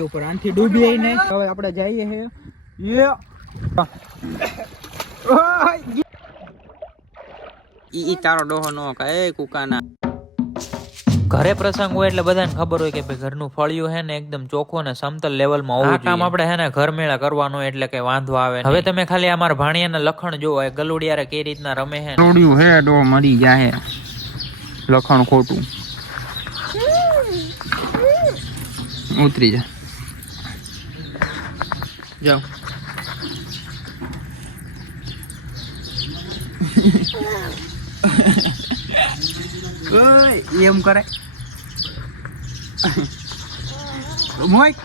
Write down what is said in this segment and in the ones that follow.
ઉપર આનથી ડૂબી ને હવે આપણે જઈએ હે ઈ તારો ડોહો નો કાય કુકાના ઘરે પ્રસંગ હોય એટલે બધાને ખબર હોય કે ભાઈ ઘરનું ફળિયું હે ને એકદમ ચોખ્ખું ને સમતલ લેવલમાં હોવું જોઈએ. આ કામ આપણે હે ને ઘર મેળા કરવાનું એટલે કે વાંધો આવે. હવે તમે ખાલી અમારા ભાણિયાના લખણ જોવો એ ગલુડિયારે કઈ રીતના રમે હે. રોડ્યું હે ડો મરી જાહે લખણ ખોટું ઉતરી જા જાઓ એમ કરે મોઈક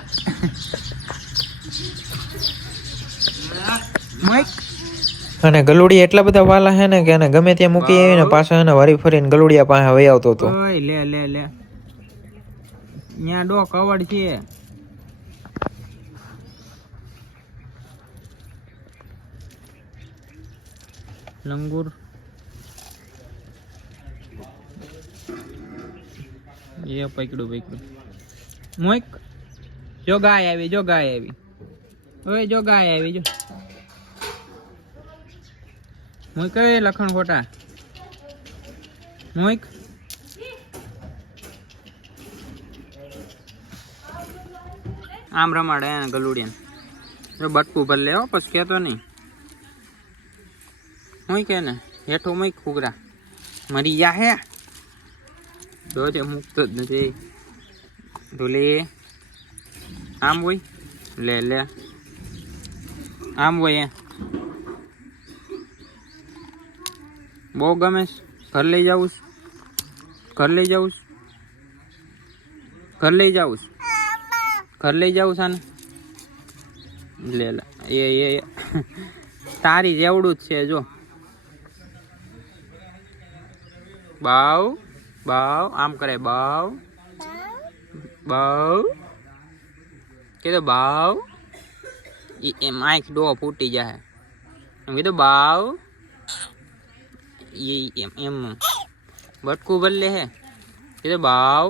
અને ગલુડી એટલા બધા વાલા હે ને કે એને ગમે ત્યાં મૂકી આવી ને પાછો એને વારી ફરીને ગલુડિયા પાસે વહી આવતો હતો. લે લે લે ન્યા ડો કવડ છે લંગુર એ પકડું મોઈક જો ગાય આવી ઓય જો ગાય આવી જો મોઈક કઈ લખણ ખોટા મોઈક આમ રમાડે એને ગલુડિયા જો બટકું ભર લે પછી કેતો નહીં મોઈક એને હેઠું મોઈક ખુગરા મરી જા હે જોજે મુકતો જ નથી ઢોલી આમ હોય લે લે આમ હોય બહુ ગમે ઘર લઈ જાઉં ઘર લઈ જાઉં સાને લે લે એ તારી જેવડું જ છે જો બાવ આમ કરે બાવ કીધું બાવ એમ આંખ ડો ફૂટી જાય એમ કીધું બાવ એમ બટકું બદલે હે કીધું બાવ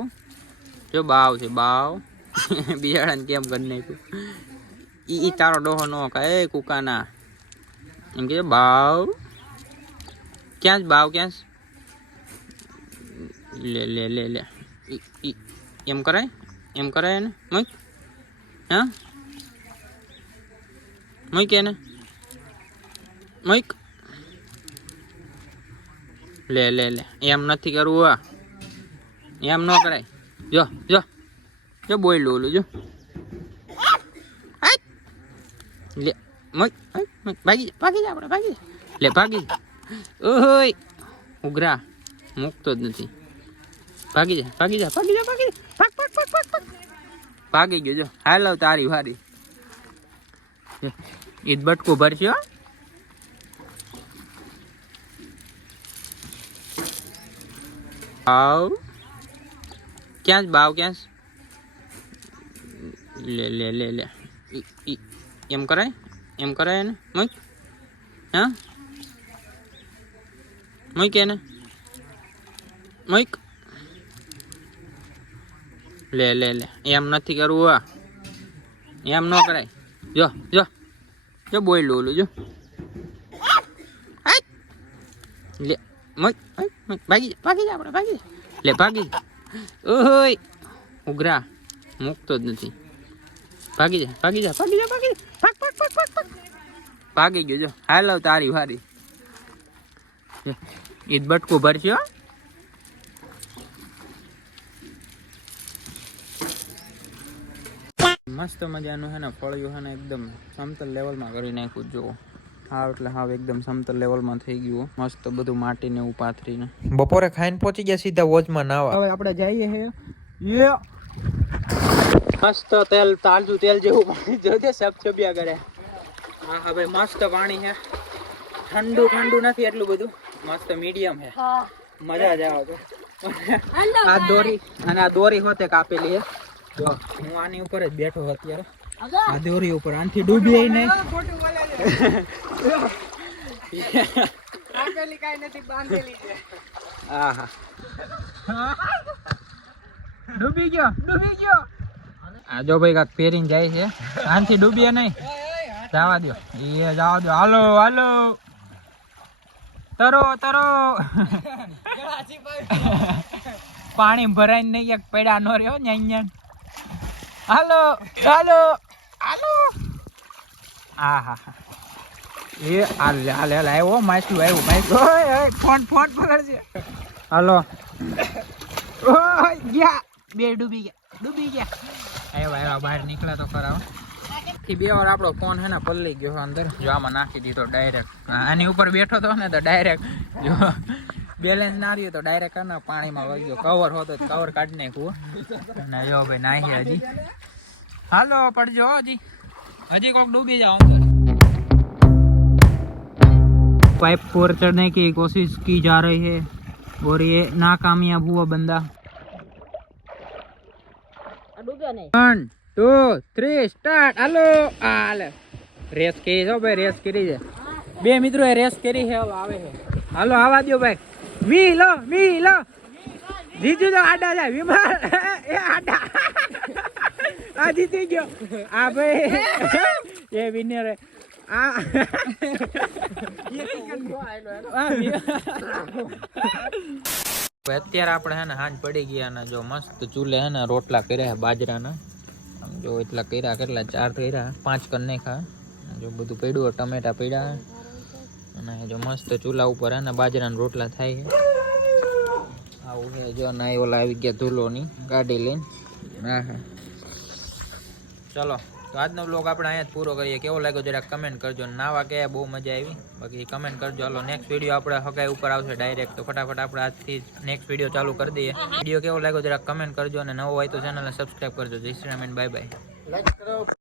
જો બાવ છે બાવ બિયાડાને કેમ કરી નાખ્યું ઈ તારો ડોહો નો કાય કુકાના એમ કીધું બાવ ક્યાં જ બાવ ક્યાં લે એમ કરાય ને મોઈક હા મોઈક એને મોઈક લે એમ નથી કરવું એમ ન કરાય જો બોયલું ઓલું જો લે મોઈક ભાગી જા આપણે ભાગી લે ભાગી ઓય ઉઘરા મૂકતો જ નથી ભાગી જા ભાગ ભાગી ગયો જો હાલો તારી વારી ઈદ બટકું ભરશે બાવ ક્યાં લે એમ કરાય ને મોઈક હા મોઈક એને મોઈક લે એમ નથી કરવું એમ ન કરાય જો બોયલું ઓલું જો લે મોઈક ભાગી જા આપણે ભાગી લે ભાગી ઓય ઉઘરા મૂકતો જ નથી ભાગી જા ભાગી ગયો જો હાલો તારી વારી ઈદ બટકું ભરશે મસ્ત મજાનું હે ને ફળિયું હે ને એકદમ સમતલ લેવલમાં કરી નાખ્યું જો હાવ એટલે હાવ એકદમ સમતલ લેવલમાં થઈ ગયું મસ્ત બધું માટીને એવું પાથરીને બપોરે ખાઈને પહોંચી ગયા સીધા વોચમાં નાવા. હવે આપણે જઈએ હે મસ્ત તેલ તાજું તેલ જેવું પાણી જોજે સબસબિયા કરે હા હવે મસ્ત પાણી છે ઠંડુ નથી એટલું બધું મસ્ત મીડિયમ છે મજા જ આવે આ દોરી હોતે કાપેલી છે જો હું આની ઉપર જ બેઠો અત્યારે આ દોરી ઉપર આનથી ડૂબી ને આપેલી કાઈ નથી બાંધેલી છે આહા ડૂબી ગયો આ જો ભાઈ કાક ફેરીને જાય છે આનથી ડૂબીએ નહીં જવા દો એ જવા દો હાલો હાલો તરો તરો પાણી ભરાઈને નહીં એક પેડા નો રહ્યો ન્યા હાલો હાલો હાલો હા હા હા એ હાલ હાલ હાલ આવ્યો માછલું આવ્યું માછલું ફોન ફોન પકડશે હાલો ગયા બે ડૂબી ગયા આવ્યા બહાર નીકળ્યા તો ખરા બે વાર આપણો ફોન હે ને પલળી ગયો અંદર જો આમાં નાખી દીધો ડાયરેક્ટ આની ઉપર બેઠો તો ને તો ડાયરેક્ટ જો બેલેન્સ ના રહ્યો તો ડાયરેક્ટ ને પાણીમાં વહી ગયો કવર હોતો કવર કાઢી નાખ્યું અને જો ભાઈ નાહી હજી હાલો પડજો હજી કોક डूबी जाओ पाइप पर चढ़ने की कोशिश की जा रही है और ये नाकामयाब हुआ बंदा 1 2 3 स्टार्ट हेलो हाल रेस કરી છો ભાઈ રેસ કરી છે બે મિત્રો રેસ કરી છે હવે આવે છે હાલો આવા દો ભાઈ મી લો જીજુ તો આડા છે વિમાન એ આડા આ જીતી ગયો આ ભાઈ એ વિનર આ અત્યારે આપણે હે ને હાંજ પડી ગયા ને જો મસ્ત ચૂલે હે ને રોટલા કર્યા છે બાજરાના જો એટલા કર્યા કેટલા 4 કર્યા 5 કર નાખ્યા જો બધું પડ્યું ટમેટા પડ્યા અને જો મસ્ત ચૂલા ઉપર હે ને બાજરાના રોટલા થાય છે આવું છે જો ના ઓલા આવી ગયા ધૂલોની ગાડી લઈને હા ચલો તો આજનો વ્લોગ આપણે અહીંયા જ પૂરો કરીએ કેવો લાગ્યો જરાક કમેન્ટ કરજો નાવા કે બહુ મજા આવી બાકી કમેન્ટ કરજો હાલો નેક્સ્ટ વિડીયો આપણે હગાઈ ઉપર આવશે ડાયરેક્ટ તો ફટાફટ આપણે આજથી નેક્સ્ટ વિડીયો ચાલુ કરી દઈએ વિડીયો કેવો લાગ્યો જરાક કમેન્ટ કરજો અને નવો હોય તો ચેનલને સબસ્ક્રાઈબ કરજો જય Shri Ram and bye bye.